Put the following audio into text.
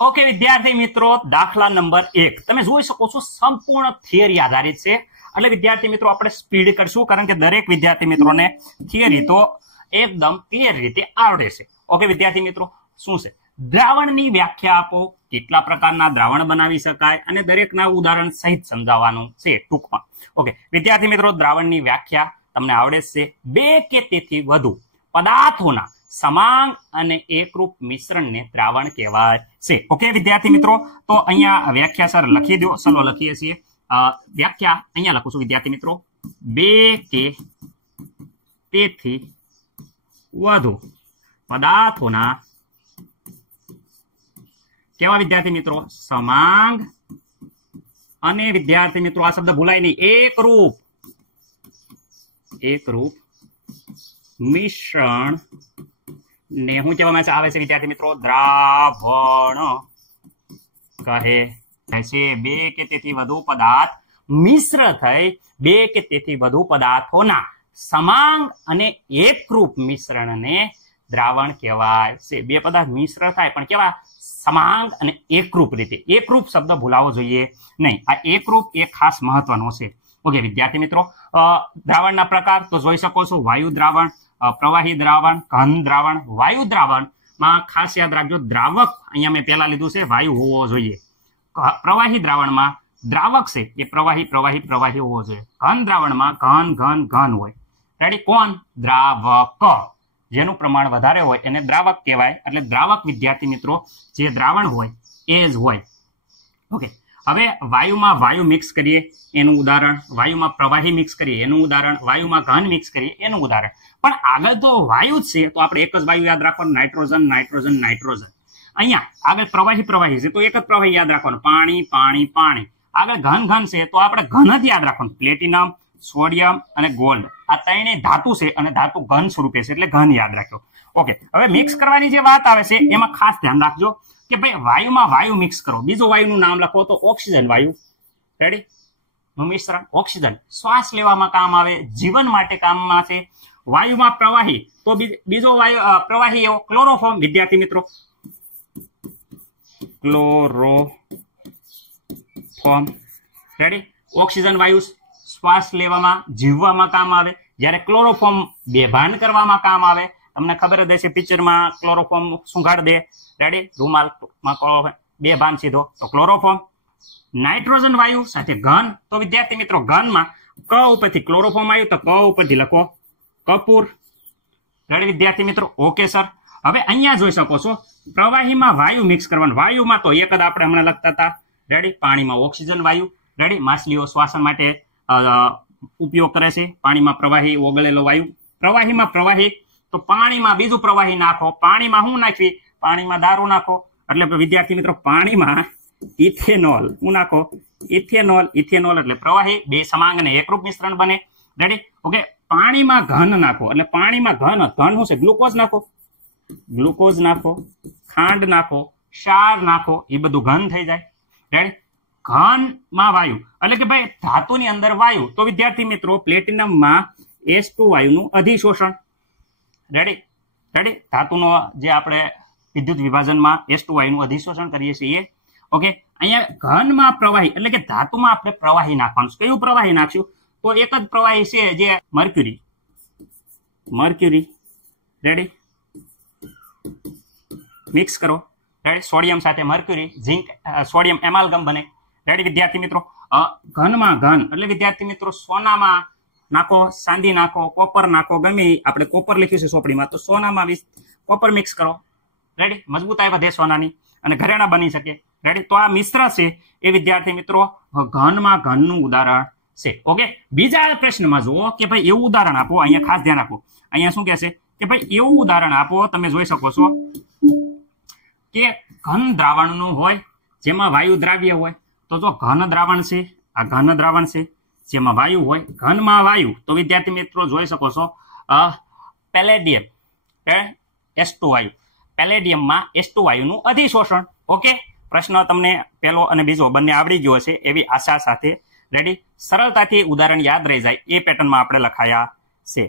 Okay વિદ્યાર્થી મિત્રો, દાખલા નંબર 1 તમે જોઈ શકો છો સંપૂર્ણ થિયરી આધારિત છે. એટલે વિદ્યાર્થી મિત્રો આપણે સ્પીડ કરશું, કારણ કે દરેક વિદ્યાર્થી મિત્રોને થિયરી તો એકદમ ક્લિયર રીતે આવડે છે. ઓકે વિદ્યાર્થી મિત્રો, શું છે દ્રાવણની વ્યાખ્યા આપો, કેટલા પ્રકારના દ્રાવણ બનાવી શકાય અને દરેકના ઉદાહરણ સહિત સમજાવવાનું છે ટૂંકમાં. ઓકે વિદ્યાર્થી મિત્રો, દ્રાવણની વ્યાખ્યા તમને આવડે છે. બે કે તેથી વધુ પદાર્થોના સમાંગ અને એકરૂપ મિશ્રણને દ્રાવણ કહેવાય છે. ઓકે વિદ્યાર્થી મિત્રો, તો અહીંયા વ્યાખ્યા સર લખી દો. ચલો લખીએ છીએ વ્યાખ્યા. અહીંયા લખું છું વિદ્યાર્થી મિત્રો, બે કે તેથી વધુ પદાર્થોના કેવા વિદ્યાર્થી મિત્રો સમાંગ અને વિદ્યાર્થી મિત્રો આ શબ્દ ભૂલાય નહીં, એકરૂપ મિશ્રણ ને શું કહેવામાં આવે છે વિદ્યાર્થી મિત્રો? દ્રાવણ કહે છે. બે કે તેથી વધુ પદાર્થ મિશ્ર થઈ બે કે તેથી વધુ પદાર્થોના સમાંગ અને એકરૂપ મિશ્રણને દ્રાવણ કહેવાય છે. બે પદાર્થ મિશ્ર થાય પણ કેવા? સમાંગ અને એકરૂપ રીતે. એકરૂપ શબ્દ ભૂલાવો જોઈએ નહીં. આ એકરૂપ એ ખાસ મહત્વનો છે. ઓકે વિદ્યાર્થી મિત્રો, દ્રાવણના પ્રકાર તો જોઈ શકો છો. વાયુ દ્રાવણ, પ્રવાહી દ્રાવણ, ઘન દ્રાવણ. વાયુ દ્રાવણમાં ખાસ યાદ રાખજો, દ્રાવક અહીંયા મેં પહેલા લીધું છે વાયુ હોવો જોઈએ. પ્રવાહી દ્રાવણમાં દ્રાવક છે એ પ્રવાહી હોવો જોઈએ. ઘન દ્રાવણમાં ઘન હોય. રેડી? કોણ? દ્રાવક. જેનું પ્રમાણ વધારે હોય એને દ્રાવક કહેવાય. એટલે દ્રાવક વિદ્યાર્થી મિત્રો જે દ્રાવણ હોય એ જ હોય. ઓકે, હવે વાયુમાં વાયુ મિક્સ કરીએ એનું ઉદાહરણ, વાયુમાં પ્રવાહી મિક્સ કરીએ એનું ઉદાહરણ, વાયુમાં ઘન મિક્સ કરીએ એનું ઉદાહરણ. પણ આગળ તો વાયુ જ છે તો આપણે એક જ વાયુ યાદ રાખવાનું, નાઇટ્રોજન. અહીંયા આગળ પ્રવાહી છે તો એક જ પ્રવાહી યાદ રાખવાનું, પાણી. આગળ ઘન છે તો આપણે ઘન જ યાદ રાખવાનું, પ્લેટિનમ, સોડિયમ અને ગોલ્ડ. આ ત્રણેય ધાતુ છે અને ધાતુ ઘન સ્વરૂપે છે એટલે ઘન યાદ રાખ્યો. ઓકે, હવે મિક્સ કરવાની જે વાત આવે છે એમાં ખાસ ધ્યાન રાખજો કે ભાઈ વાયુમાં વાયુ મિક્સ કરો. બીજો વાયુનું નામ લખો તો ઓક્સિજન વાયુ. રેડી? નું મિશ્રણ ઓક્સિજન શ્વાસ લેવામાં કામ આવે, જીવન માટે કામમાં છે. વાયુમાં પ્રવાહી તો બીજો વાયુ પ્રવાહી એવો ક્લોરોફોર્મ. વિદ્યાર્થી મિત્રો ક્લોરોફોર્મ. રેડી? ઓક્સિજન વાયુ શ્વાસ લેવામાં જીવવામાં કામ આવે, જ્યારે ક્લોરોફોર્મ બેભાન કરવામાં કામ આવે. તમને ખબર જ હશે પિક્ચરમાં ક્લોરોફોર્મ સુંઘાડ દે. રેડી? રૂમાલમાં બેભાન સીધો તો ક્લોરોફોર્મ. નાઇટ્રોજન વાયુ સાથે ઘન તો વિદ્યાર્થી મિત્રો ઘનમાં ક ઉપરથી ક્લોરોફોર્મ આવ્યું તો ક ઉપરથી લખો કપૂર. રેડી વિદ્યાર્થી મિત્રો? Okay sir. હવે અહીંયા જોઈ શકો છો પ્રવાહીમાં વાયુ મિક્સ કરવાનું. વાયુમાં તો એક જ આપણે હમણાં લખતા હતા. રેડી? પાણીમાં ઓક્સિજન વાયુ. રેડી? માછલીઓ શ્વાસન માટે ઉપયોગ કરે છે. પાણીમાં પ્રવાહી ઓગળેલો વાયુ. પ્રવાહીમાં પ્રવાહી તો પાણીમાં બીજું પ્રવાહી નાખો. પાણીમાં શું નાખવી? પાણીમાં દારૂ નાખો. એટલે વિદ્યાર્થી મિત્રો પાણીમાં ઇથેનોલ. શું નાખો? ઇથેનોલ એટલે પ્રવાહી. બે સમાંગ અને એકરૂપ મિશ્રણ બને. રેડી? ઓકે, પાણીમાં ઘન નાખો એટલે પાણીમાં ઘન શું છે? ગ્લુકોઝ નાખો, ખાંડ નાખો, ક્ષાર નાખો, એ બધું ઘન થઈ જાય. રેડી? ઘનમાં વાયુ એટલે કે ભાઈ ધાતુની અંદર વાયુ તો વિદ્યાર્થી મિત્રો પ્લેટિનમમાં S2 વાયુનું અધિશોષણ. રેડી? ધાતુનો જે આપણે વિદ્યુત વિભાજનમાં S2 વાયુનું અધિશોષણ કરીએ છીએ. ઓકે, અહીંયા ઘનમાં પ્રવાહી એટલે કે ધાતુમાં આપણે પ્રવાહી નાખવાનું. કયું પ્રવાહી નાખશું? તો એક જ પ્રવાહી છે જે મર્ક્યુરી. રેડી? મિક્સ કરો. રેડી? સોડિયમ સાથે મર્ક્યુરી, ઝિંક, સોડિયમ એમાલ્ગમ બને. રેડી વિદ્યાર્થી મિત્રો? ઘનમાં ઘન એટલે વિદ્યાર્થી મિત્રો સોનામાં નાખો, ચાંદી નાખો, કોપર નાખો, ગમે આપણે કોપર લખ્યું છે ચોપડીમાં તો સોનામાં કોપર મિક્સ કરો. રેડી? મજબૂતાઈ વધે સોનાની અને ઘરેણા બની શકે. રેડી? તો આ મિશ્ર છે એ વિદ્યાર્થી મિત્રો ઘનમાં ઘનનું ઉદાહરણ છે. ઓકે, બીજા પ્રશ્નમાં જુઓ કે ભાઈ એવું ઉદાહરણ આપો. અહીંયા ખાસ ધ્યાન આપો. અહીંયા શું કહે છે કે ભાઈ એવું ઉદાહરણ આપો. તમે જોઈ શકો છો કે ઘન દ્રાવણનું હોય જેમાં વાયુ દ્રાવ્ય હોય. તો જો ઘન દ્રાવણ છે, આ ઘન દ્રાવણ છે જેમાં વાયુ હોય. ઘનમાં વાયુ તો વિદ્યાર્થી મિત્રો જોઈ શકો છો પેલેડિયમ, S2 વાયુ. પેલેડિયમમાં S2 વાયુનું અધિશોષણ. ઓકે, પ્રશ્ન તમને પહેલો અને બીજો બંને આવડી ગયો હશે એવી આશા સાથે. રેડી? સરળતાથી ઉદાહરણ યાદ રહી જાય એ પેટર્નમાં આપણે લખાયા છે.